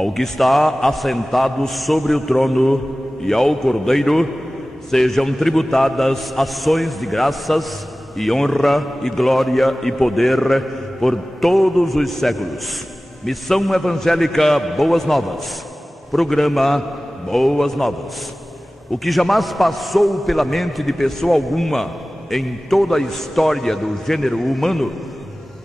Ao que está assentado sobre o trono e ao Cordeiro sejam tributadas ações de graças e honra e glória e poder por todos os séculos. Missão Evangélica Boas Novas. Programa Boas Novas. O que jamais passou pela mente de pessoa alguma em toda a história do gênero humano,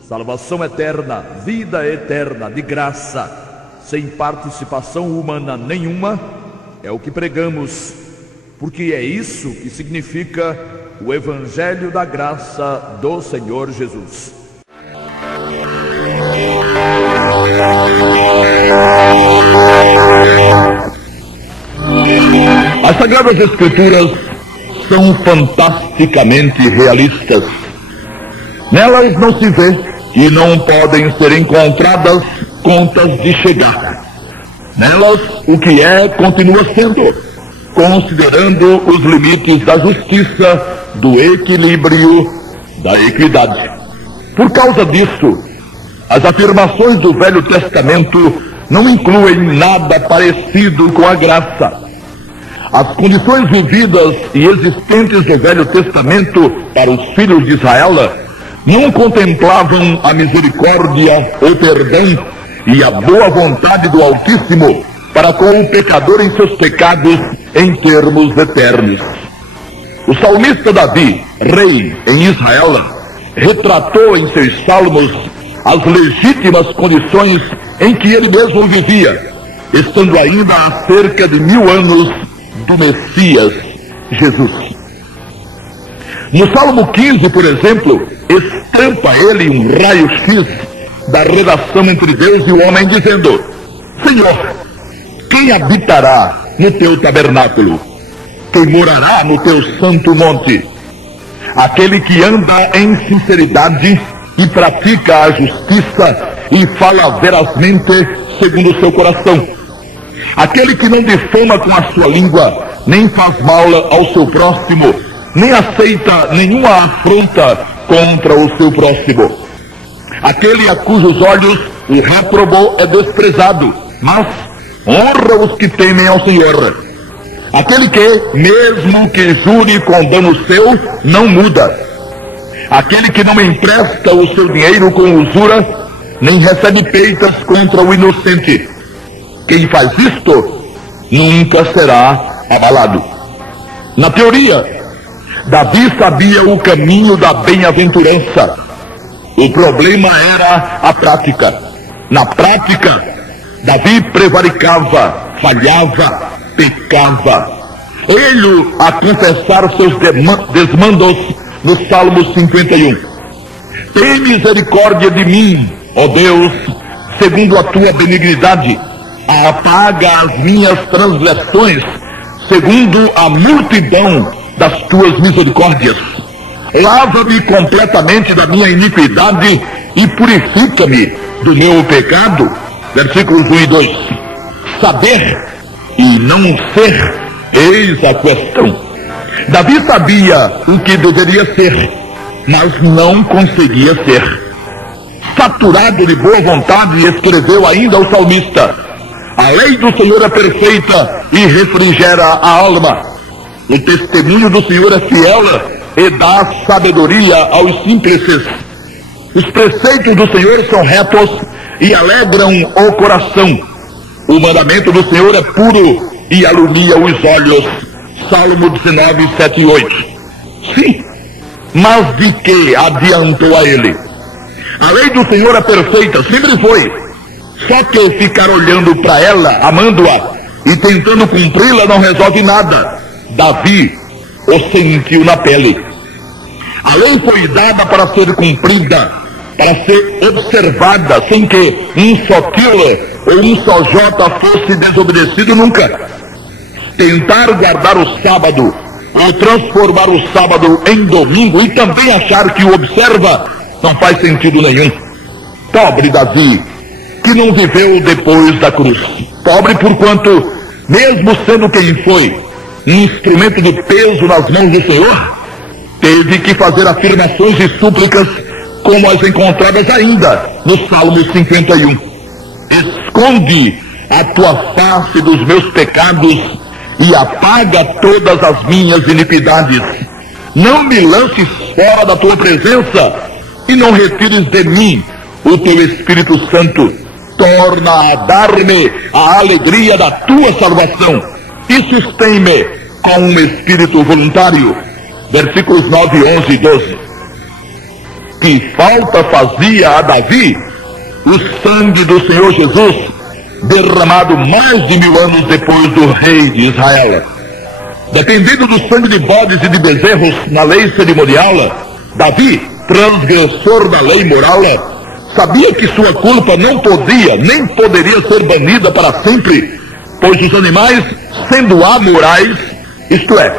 salvação eterna, vida eterna de graça, sem participação humana nenhuma, é o que pregamos, porque é isso que significa o Evangelho da Graça do Senhor Jesus. As Sagradas Escrituras são fantasticamente realistas. Nelas não se vê e não podem ser encontradas contas de chegar. Nelas, o que é, continua sendo, considerando os limites da justiça, do equilíbrio, da equidade. Por causa disso, as afirmações do Velho Testamento não incluem nada parecido com a graça. As condições vividas e existentes do Velho Testamento para os filhos de Israel não contemplavam a misericórdia, o perdão e a boa vontade do Altíssimo para com o pecador em seus pecados em termos eternos. O salmista Davi, rei em Israel, retratou em seus salmos as legítimas condições em que ele mesmo vivia, estando ainda há cerca de 1000 anos do Messias, Jesus. No Salmo 15, por exemplo, estampa ele um raio-x da relação entre Deus e o homem, dizendo: Senhor, quem habitará no teu tabernáculo? Quem morará no teu santo monte? Aquele que anda em sinceridade e pratica a justiça e fala verazmente segundo o seu coração. Aquele que não difama com a sua língua, nem faz mal ao seu próximo, nem aceita nenhuma afronta contra o seu próximo. Aquele a cujos olhos o réprobo é desprezado, mas honra os que temem ao Senhor. Aquele que, mesmo que jure com dano seu, não muda. Aquele que não empresta o seu dinheiro com usura, nem recebe peitas contra o inocente. Quem faz isto, nunca será abalado. Na teoria, Davi sabia o caminho da bem-aventurança. O problema era a prática. Na prática, Davi prevaricava, falhava, pecava. Ele a confessar seus desmandos no Salmo 51. Tem misericórdia de mim, ó Deus, segundo a tua benignidade. Apaga as minhas transgressões, segundo a multidão das tuas misericórdias. Lava-me completamente da minha iniquidade e purifica-me do meu pecado. Versículos 1 e 2. Saber e não ser, eis a questão. Davi sabia o que deveria ser, mas não conseguia ser. Saturado de boa vontade, escreveu ainda o salmista: a lei do Senhor é perfeita e refrigera a alma. O testemunho do Senhor é fiel e dá sabedoria aos simples. Os preceitos do Senhor são retos e alegram o coração. O mandamento do Senhor é puro e alumia os olhos. Salmo 19, 7 e 8. Sim, mas de que adiantou a ele? A lei do Senhor é perfeita, sempre foi. Só que ficar olhando para ela, amando-a e tentando cumpri-la não resolve nada. Davi o sentiu na pele. A lei foi dada para ser cumprida, para ser observada, sem que um só tio ou um só jota fosse desobedecido nunca. Tentar guardar o sábado, ou transformar o sábado em domingo e também achar que o observa, não faz sentido nenhum. Pobre Davi, que não viveu depois da cruz. Pobre porquanto, mesmo sendo quem foi, um instrumento de peso nas mãos do Senhor, teve que fazer afirmações e súplicas como as encontradas ainda no Salmo 51. Esconde a tua face dos meus pecados e apaga todas as minhas iniquidades. Não me lances fora da tua presença e não retires de mim o teu Espírito Santo. Torna a dar-me a alegria da tua salvação e sustém-me com um espírito voluntário. Versículos 9, 11 e 12. Que falta fazia a Davi o sangue do Senhor Jesus, derramado mais de 1000 anos depois do rei de Israel. Dependendo do sangue de bodes e de bezerros na lei cerimonial, Davi, transgressor da lei moral, sabia que sua culpa não podia, nem poderia ser banida para sempre, pois os animais, sendo amorais, isto é,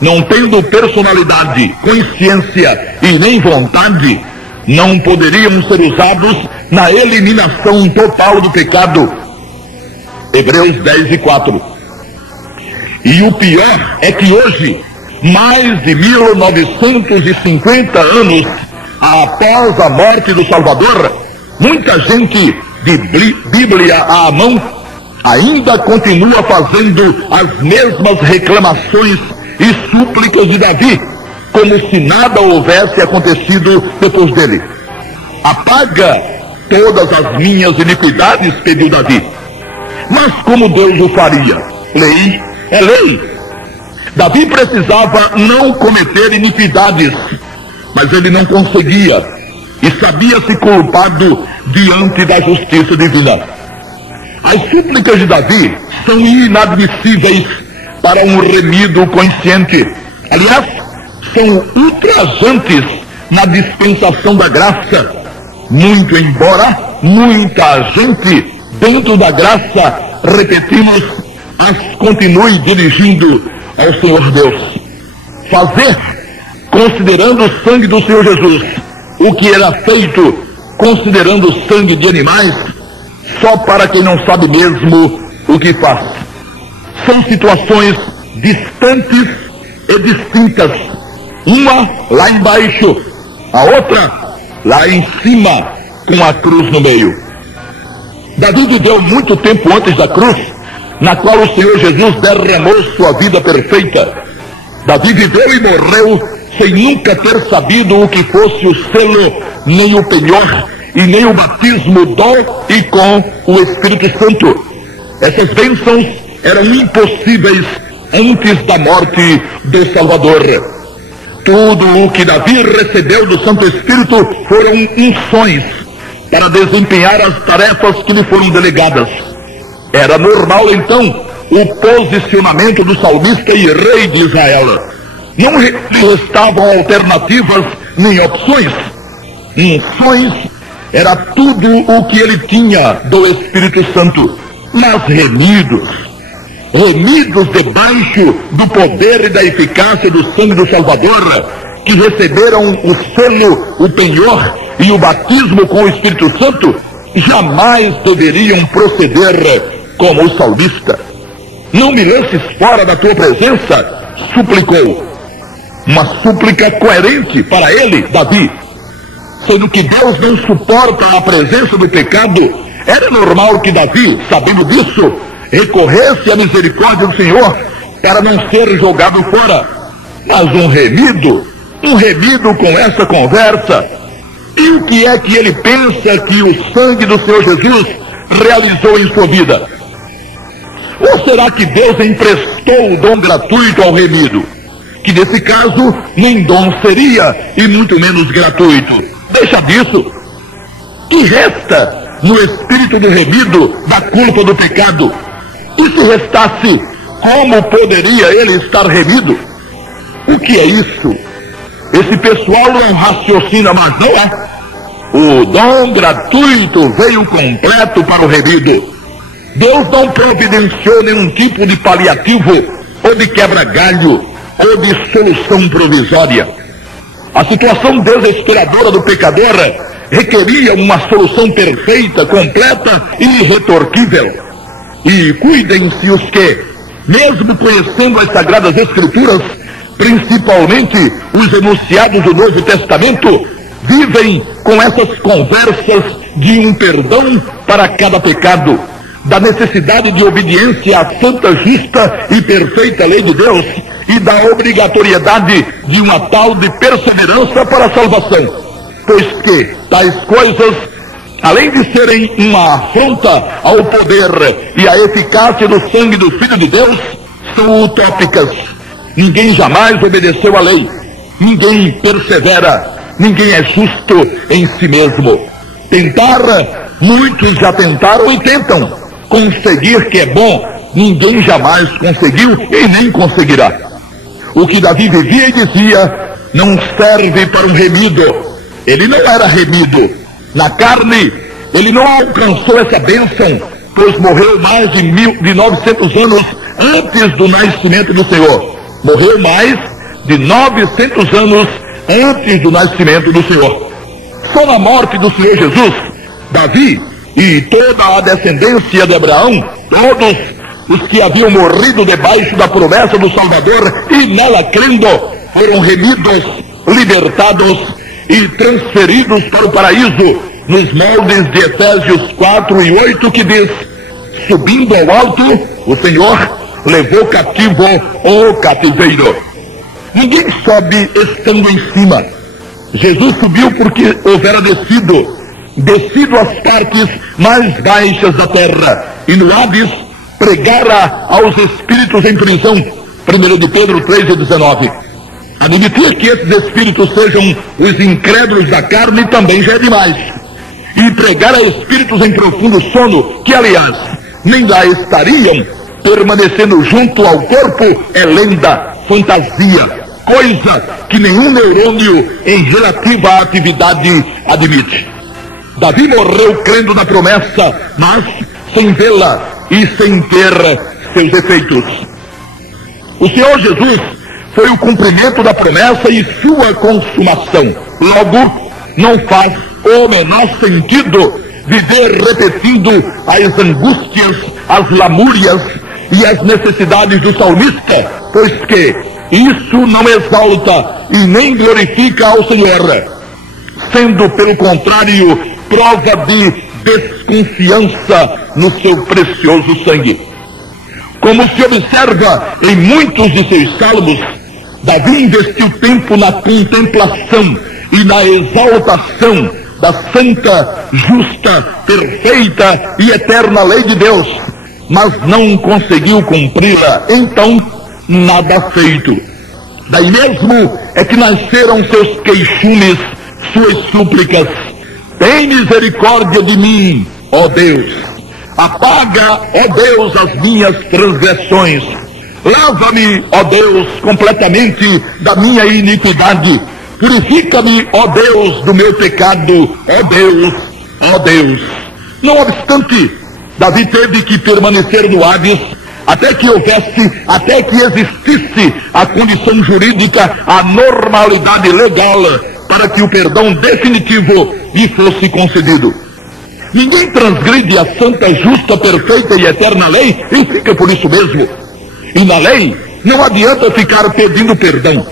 não tendo personalidade, consciência e nem vontade, não poderiam ser usados na eliminação total do pecado. Hebreus 10 e 4. E o pior é que hoje, mais de 1950 anos após a morte do Salvador, muita gente de Bíblia à mão ainda continua fazendo as mesmas reclamações e súplicas de Davi, como se nada houvesse acontecido depois dele. Apaga todas as minhas iniquidades, pediu Davi. Mas como Deus o faria? Lei é lei. Davi precisava não cometer iniquidades, mas ele não conseguia e sabia-se culpado diante da justiça divina. As súplicas de Davi são inadmissíveis para um remido consciente. Aliás, são ultrajantes na dispensação da graça, muito embora muita gente dentro da graça, repetimos, as continue dirigindo ao Senhor Deus. Fazer, considerando o sangue do Senhor Jesus, o que era feito considerando o sangue de animais, só para quem não sabe mesmo o que faz. São situações distantes e distintas. Uma lá embaixo, a outra lá em cima, com a cruz no meio. Davi viveu muito tempo antes da cruz, na qual o Senhor Jesus derramou sua vida perfeita. Davi viveu e morreu sem nunca ter sabido o que fosse o selo, nem o penhor, e nem o batismo do e com o Espírito Santo. Essas bênçãos eram impossíveis antes da morte do Salvador. Tudo o que Davi recebeu do Santo Espírito foram unções para desempenhar as tarefas que lhe foram delegadas. Era normal, então, o posicionamento do salmista e rei de Israel. Não lhe restavam alternativas nem opções. Unções era tudo o que ele tinha do Espírito Santo, mas remidos debaixo do poder e da eficácia do sangue do Salvador, que receberam o selo, o penhor e o batismo com o Espírito Santo, jamais deveriam proceder como o salmista. Não me lances fora da tua presença, suplicou. Uma súplica coerente para ele, Davi. Sendo que Deus não suporta a presença do pecado, era normal que Davi, sabendo disso, recorresse à misericórdia do Senhor para não ser jogado fora. Mas um remido com essa conversa, e o que é que ele pensa que o sangue do Senhor Jesus realizou em sua vida? Ou será que Deus emprestou o dom gratuito ao remido? Que nesse caso nem dom seria, e muito menos gratuito. Deixa disso. Que resta no espírito do remido da culpa do pecado? E se restasse, como poderia ele estar remido? O que é isso? Esse pessoal não raciocina, mas não é. O dom gratuito veio completo para o remido. Deus não providenciou nenhum tipo de paliativo, ou de quebra-galho, ou de solução provisória. A situação desesperadora do pecador requeria uma solução perfeita, completa e irretorquível. E cuidem-se os que, mesmo conhecendo as Sagradas Escrituras, principalmente os enunciados do Novo Testamento, vivem com essas conversas de um perdão para cada pecado. da necessidade de obediência à santa, justa e perfeita lei de Deus e da obrigatoriedade de uma tal de perseverança para a salvação, pois que tais coisas, além de serem uma afronta ao poder e à eficácia do sangue do Filho de Deus, são utópicas. Ninguém jamais obedeceu à lei, ninguém persevera, ninguém é justo em si mesmo. Tentar, muitos já tentaram e tentam. Conseguir que é bom, ninguém jamais conseguiu e nem conseguirá. O que Davi vivia e dizia não serve para um remido. Ele não era remido. Na carne, ele não alcançou essa bênção, pois morreu mais de 900 anos antes do nascimento do Senhor. Morreu mais de 900 anos antes do nascimento do Senhor. Só na morte do Senhor Jesus, Davi e toda a descendência de Abraão, todos os que haviam morrido debaixo da promessa do Salvador e nela crendo, foram remidos, libertados e transferidos para o paraíso, nos moldes de Efésios 4 e 8, que diz: subindo ao alto, o Senhor levou cativo o cativeiro. Ninguém sobe estando em cima. Jesus subiu porque houvera descido às partes mais baixas da terra, e no Hades pregara aos espíritos em prisão. 1 de Pedro 3:19. Admitir que esses espíritos sejam os incrédulos da carne também já é demais. E pregar a espíritos em profundo sono, que aliás nem lá estariam, permanecendo junto ao corpo, é lenda, fantasia, coisa que nenhum neurônio em relativa à atividade admite. Davi morreu crendo na promessa, mas sem vê-la e sem ter seus efeitos. O Senhor Jesus foi o cumprimento da promessa e sua consumação. Logo, não faz o menor sentido viver repetindo as angústias, as lamúrias e as necessidades do salmista, pois que isso não exalta e nem glorifica ao Senhor, sendo, pelo contrário, prova de desconfiança no seu precioso sangue. Como se observa em muitos de seus salmos, Davi investiu tempo na contemplação e na exaltação da santa, justa, perfeita e eterna lei de Deus, mas não conseguiu cumpri-la. Então, nada feito. Daí mesmo é que nasceram seus queixumes, suas súplicas: tem misericórdia de mim, ó Deus. Apaga, ó Deus, as minhas transgressões. Lava-me, ó Deus, completamente da minha iniquidade. Purifica-me, ó Deus, do meu pecado, ó Deus, ó Deus. Não obstante, Davi teve que permanecer no Hades até que existisse a condição jurídica, a normalidade legal, para que o perdão definitivo lhe fosse concedido. Ninguém transgride a santa, justa, perfeita e eterna lei e fica por isso mesmo. E na lei não adianta ficar pedindo perdão.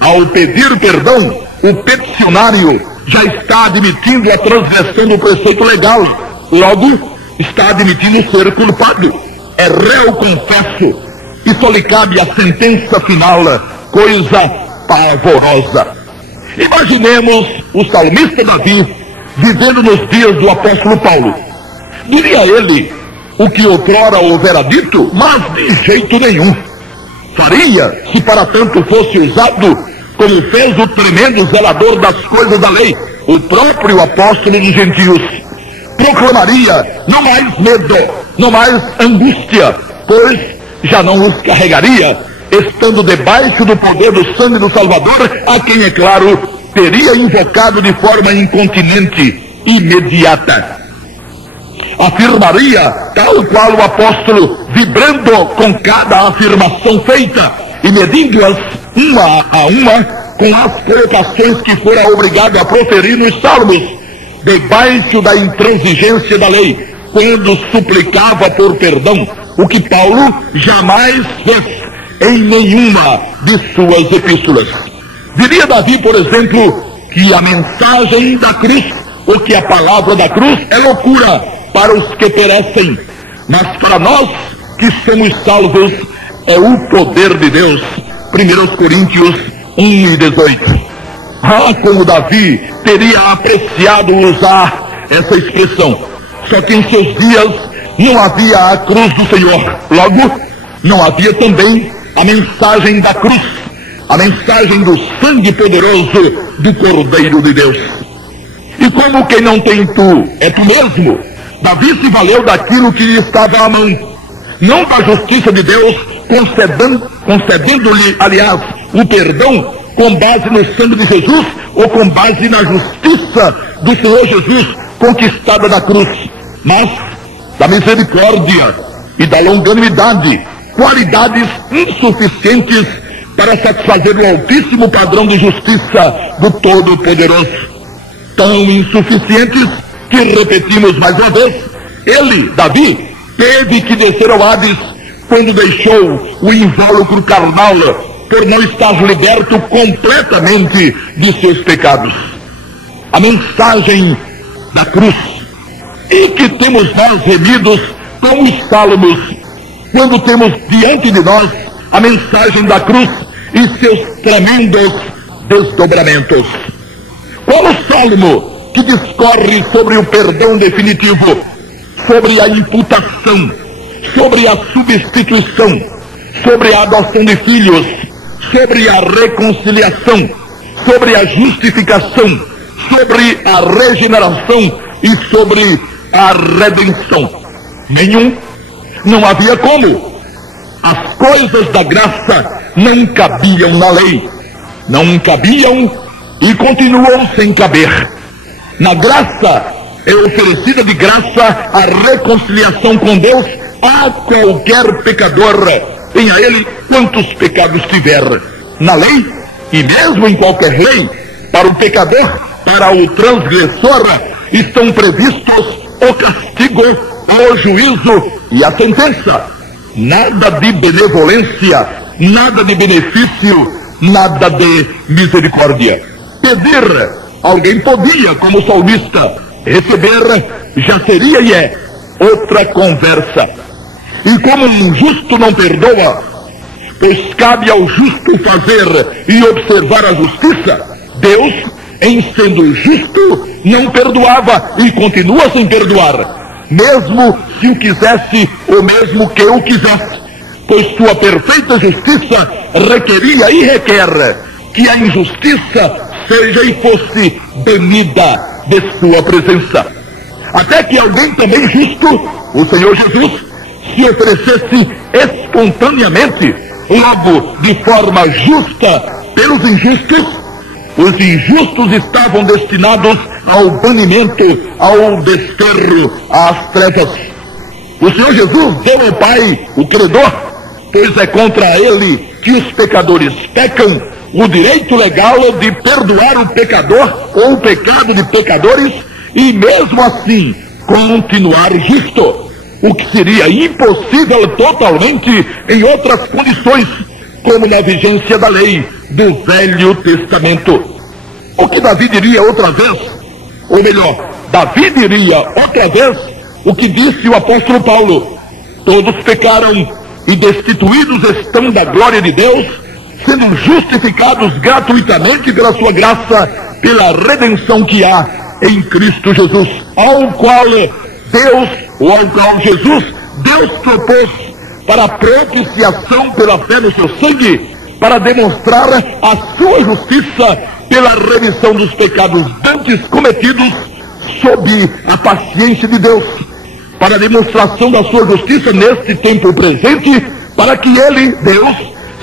Ao pedir perdão, o peticionário já está admitindo a transgressão do preceito legal. Logo, está admitindo ser culpado. É réu confesso. E só lhe cabe a sentença final, coisa pavorosa. Imaginemos o salmista Davi vivendo nos dias do apóstolo Paulo. Diria ele o que outrora houvera dito, mas de jeito nenhum. Faria, se para tanto fosse usado, como fez o tremendo zelador das coisas da lei, o próprio apóstolo dos gentios. Proclamaria não mais medo, não mais angústia, pois já não os carregaria, estando debaixo do poder do sangue do Salvador, a quem, é claro, teria invocado de forma incontinente, imediata. Afirmaria, tal qual o apóstolo, vibrando com cada afirmação feita e medindo-as uma a uma com as colocações que fora obrigado a proferir nos salmos, debaixo da intransigência da lei, quando suplicava por perdão, o que Paulo jamais fez em nenhuma de suas epístolas. Diria Davi, por exemplo, que a mensagem da cruz, ou que a palavra da cruz é loucura para os que perecem, mas para nós que somos salvos é o poder de Deus. 1 Coríntios 1:18. Ah, como Davi teria apreciado usar essa expressão. Só que em seus dias não havia a cruz do Senhor. Logo, não havia também a mensagem da cruz, a mensagem do sangue poderoso do Cordeiro de Deus. E como quem não tem tu é tu mesmo, Davi se valeu daquilo que lhe estava à mão, não da justiça de Deus, concedendo-lhe, aliás, o perdão com base no sangue de Jesus ou com base na justiça do Senhor Jesus conquistada na cruz, mas da misericórdia e da longanimidade, qualidades insuficientes para satisfazer o altíssimo padrão de justiça do Todo-Poderoso. Tão insuficientes que, repetimos mais uma vez, ele, Davi, teve que descer ao Hades quando deixou o invólucro carnal por não estar liberto completamente de seus pecados. A mensagem da cruz. E que temos nós remidos com os salmos, quando temos diante de nós a mensagem da cruz e seus tremendos desdobramentos. Qual o salmo que discorre sobre o perdão definitivo, sobre a imputação, sobre a substituição, sobre a adoção de filhos, sobre a reconciliação, sobre a justificação, sobre a regeneração e sobre a redenção? Nenhum. Não havia como. As coisas da graça não cabiam na lei. Não cabiam e continuam sem caber. Na graça é oferecida de graça a reconciliação com Deus a qualquer pecador, tenha ele quantos pecados tiver. Na lei, e mesmo em qualquer lei, para o pecador, para o transgressor, estão previstos o castigo, o juízo e a sentença. Nada de benevolência, nada de benefício, nada de misericórdia. Pedir, alguém podia, como o salmista. Receber já seria e é outra conversa. E como um justo não perdoa, pois cabe ao justo fazer e observar a justiça, Deus, em sendo justo, não perdoava e continua sem perdoar, mesmo se o quisesse ou mesmo que o quisesse, pois sua perfeita justiça requeria e requer que a injustiça seja e fosse banida de sua presença. Até que alguém também justo, o Senhor Jesus, se oferecesse espontaneamente, logo de forma justa pelos injustos. Os injustos estavam destinados ao banimento, ao desterro, às trevas. O Senhor Jesus deu ao Pai, o credor, pois é contra ele que os pecadores pecam, o direito legal de perdoar o pecador ou o pecado de pecadores e mesmo assim continuar justo, o que seria impossível totalmente em outras condições, como na vigência da lei do Velho Testamento. O que Davi diria outra vez, ou melhor, Davi diria outra vez o que disse o apóstolo Paulo: todos pecaram e destituídos estão da glória de Deus, sendo justificados gratuitamente pela sua graça, pela redenção que há em Cristo Jesus, ao qual Deus, ou ao qual Jesus, Deus propôs para a propiciação pela fé no seu sangue, para demonstrar a sua justiça pela remissão dos pecados antes cometidos sob a paciência de Deus, para a demonstração da sua justiça neste tempo presente, para que ele, Deus,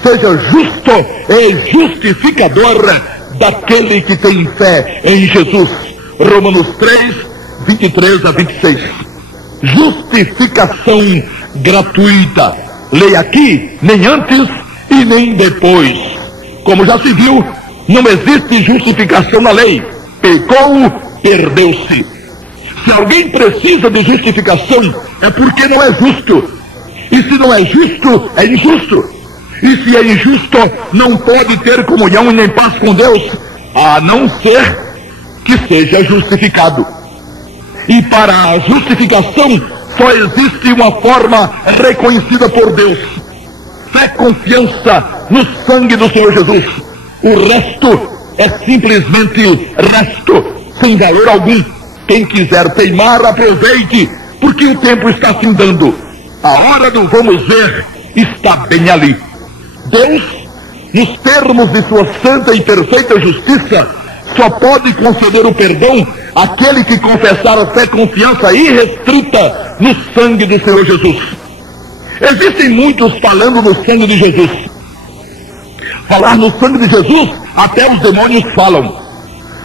seja justo e justificador daquele que tem fé em Jesus. Romanos 3, 23 a 26. Justificação gratuita. Leia aqui, nem antes e nem depois. Como já se viu, não existe justificação na lei. Pecou, perdeu-se. Se alguém precisa de justificação, é porque não é justo. E se não é justo, é injusto. E se é injusto, não pode ter comunhão e nem paz com Deus, a não ser que seja justificado. E para a justificação Só existe uma forma reconhecida por Deus: fé, confiança no sangue do Senhor Jesus. O resto é simplesmente resto, sem valor algum. Quem quiser teimar, aproveite, porque o tempo está findando. A hora do vamos ver está bem ali. Deus, nos termos de sua santa e perfeita justiça, só pode conceder o perdão àquele que confessar a fé e confiança irrestrita no sangue do Senhor Jesus. Existem muitos falando no sangue de Jesus. Falar no sangue de Jesus, até os demônios falam.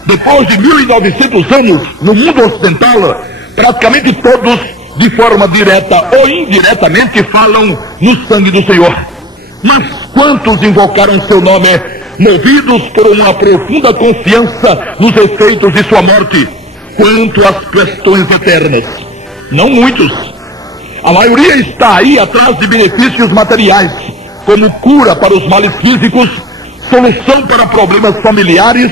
Depois de 1900 anos, no mundo ocidental, praticamente todos, de forma direta ou indiretamente, falam no sangue do Senhor. Mas quantos invocaram seu nome, movidos por uma profunda confiança nos efeitos de sua morte, quanto às questões eternas? Não muitos. A maioria está aí atrás de benefícios materiais, como cura para os males físicos, solução para problemas familiares,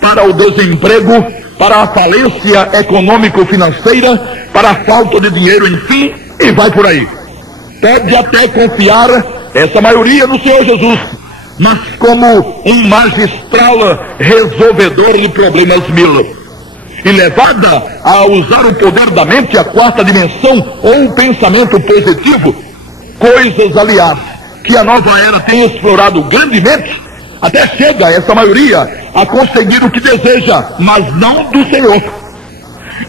para o desemprego, para a falência econômico-financeira, para a falta de dinheiro, enfim, e vai por aí. Pode até confiar essa maioria no Senhor Jesus, mas como um magistral resolvedor de problemas mil. E levada a usar o poder da mente, a quarta dimensão, ou o pensamento positivo, coisas, aliás, que a nova era tem explorado grandemente, até chega essa maioria a conseguir o que deseja, mas não do Senhor.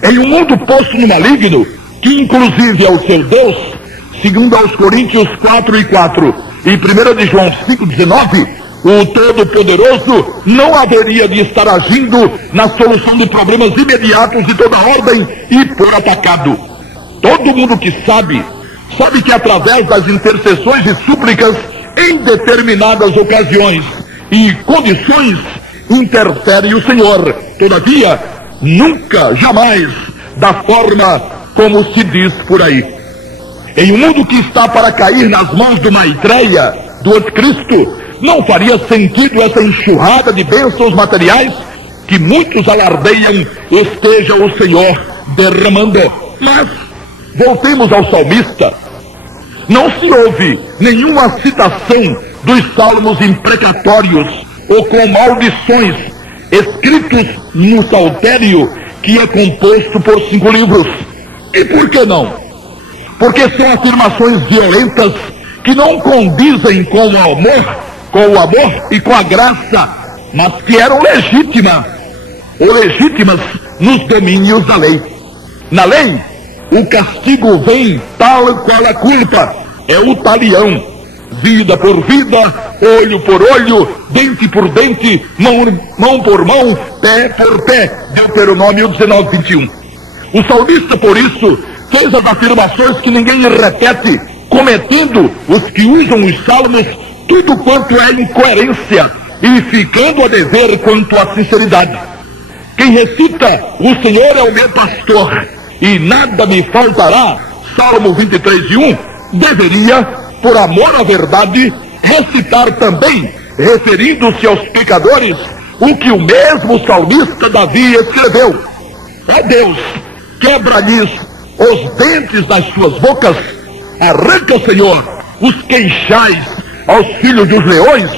Em um mundo posto no maligno, que inclusive é o seu Deus, segundo aos Coríntios 4:4 e 1 de João 5:19, o Todo-Poderoso não haveria de estar agindo na solução de problemas imediatos de toda ordem e por atacado. Todo mundo que sabe que através das intercessões e súplicas em determinadas ocasiões e condições interfere o Senhor. Todavia, nunca, jamais, da forma como se diz por aí. Em um mundo que está para cair nas mãos do Maitreya, do Anticristo, não faria sentido essa enxurrada de bênçãos materiais que muitos alardeiam esteja o Senhor derramando. Mas, voltemos ao salmista. Não se ouve nenhuma citação dos salmos imprecatórios ou com maldições escritos no saltério, que é composto por 5 livros. E por que não? Porque são afirmações violentas que não condizem com o amor e com a graça, mas que eram legítimas nos domínios da lei. Na lei, o castigo vem tal qual a culpa, é o talião. Vida por vida, olho por olho, dente por dente, mão por mão, pé por pé. Deuteronômio 19:21. O salmista, por isso, fez as afirmações que ninguém repete, cometendo os que usam os salmos tudo quanto é incoerência e ficando a dever quanto à sinceridade. Quem recita, o Senhor é o meu pastor e nada me faltará, Salmo 23:1, deveria, por amor à verdade, recitar também, referindo-se aos pecadores, o que o mesmo salmista Davi escreveu. Ó Deus, quebra-lhes os dentes das suas bocas, arranca, Senhor, os queixais aos filhos dos leões,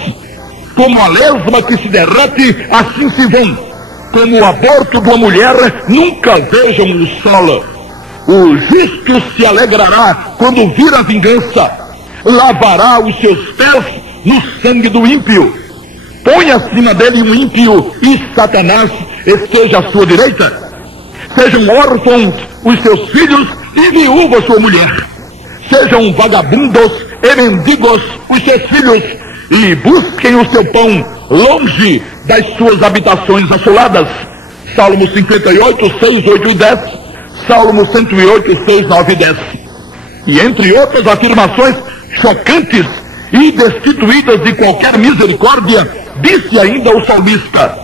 como a lesma que se derrete, assim se vão, como o aborto de uma mulher, nunca vejam o sol. O justo se alegrará quando vir a vingança, lavará os seus pés no sangue do ímpio. Põe acima dele um ímpio e Satanás esteja à sua direita. Sejam órfãos os seus filhos e viúva sua mulher. Sejam vagabundos e mendigos os seus filhos, e busquem o seu pão longe das suas habitações assoladas. Salmo 58, 6, 8 e 10. Salmo 108, 6, 9 e 10. E entre outras afirmações chocantes e destituídas de qualquer misericórdia, disse ainda o salmista: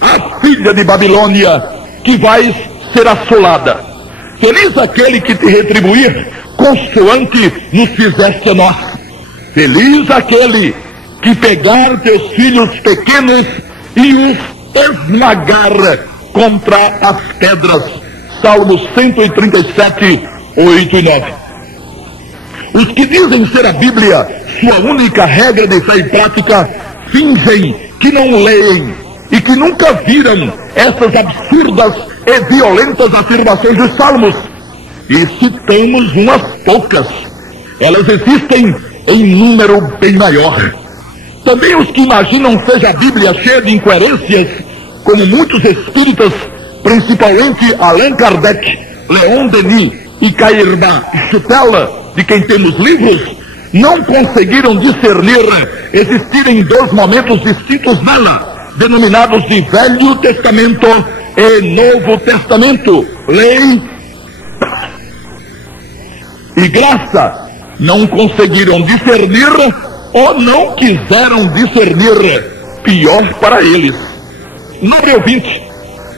a filha de Babilônia que vais ser assolada. Feliz aquele que te retribuir consoante nos fizeste a nós. Feliz aquele que pegar teus filhos pequenos e os esmagar contra as pedras. Salmo 137, 8 e 9. Os que dizem ser a Bíblia sua única regra de fé e prática, fingem que não leem e que nunca viram essas absurdas e violentas afirmações dos Salmos. E citamos umas poucas. Elas existem em número bem maior. Também os que imaginam seja a Bíblia cheia de incoerências, como muitos espíritas, principalmente Allan Kardec, Leon Denis e Cairma Chutela, de quem temos livros, não conseguiram discernir existirem dois momentos distintos nela, denominados de Velho Testamento e Novo Testamento, lei e graça. Não conseguiram discernir ou não quiseram discernir, pior para eles. Nobre ouvinte,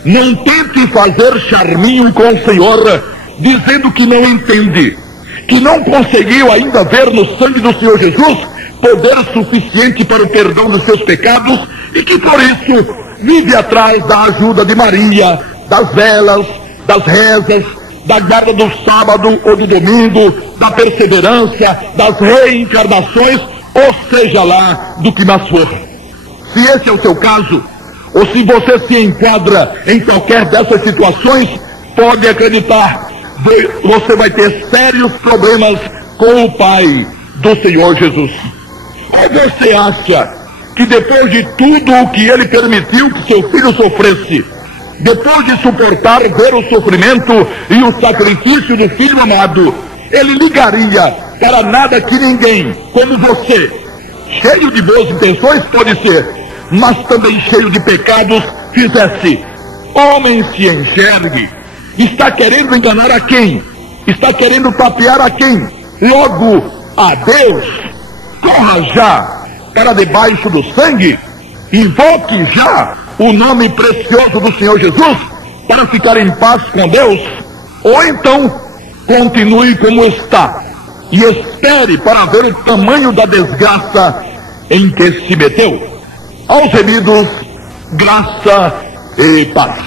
não tente fazer charminho com o Senhor, dizendo que não entende, que não conseguiu ainda ver no sangue do Senhor Jesus poder suficiente para o perdão dos seus pecados e que por isso vive atrás da ajuda de Maria, das velas, das rezas, da guarda do sábado ou do domingo, da perseverança, das reencarnações, ou seja lá do que mais for. Se esse é o seu caso, ou se você se enquadra em qualquer dessas situações, pode acreditar, você vai ter sérios problemas com o Pai do Senhor Jesus. Ou você acha que depois de tudo o que Ele permitiu que seu filho sofresse, depois de suportar ver o sofrimento e o sacrifício do Filho amado, Ele ligaria para nada que ninguém, como você, cheio de boas intenções pode ser, mas também cheio de pecados, fizesse? Homem, se enxergue. Está querendo enganar a quem? Está querendo tapear a quem? Logo, a Deus. Corra já para debaixo do sangue, invoque já o nome precioso do Senhor Jesus para ficar em paz com Deus, ou então continue como está e espere para ver o tamanho da desgraça em que se meteu. Aos remidos, graça e paz.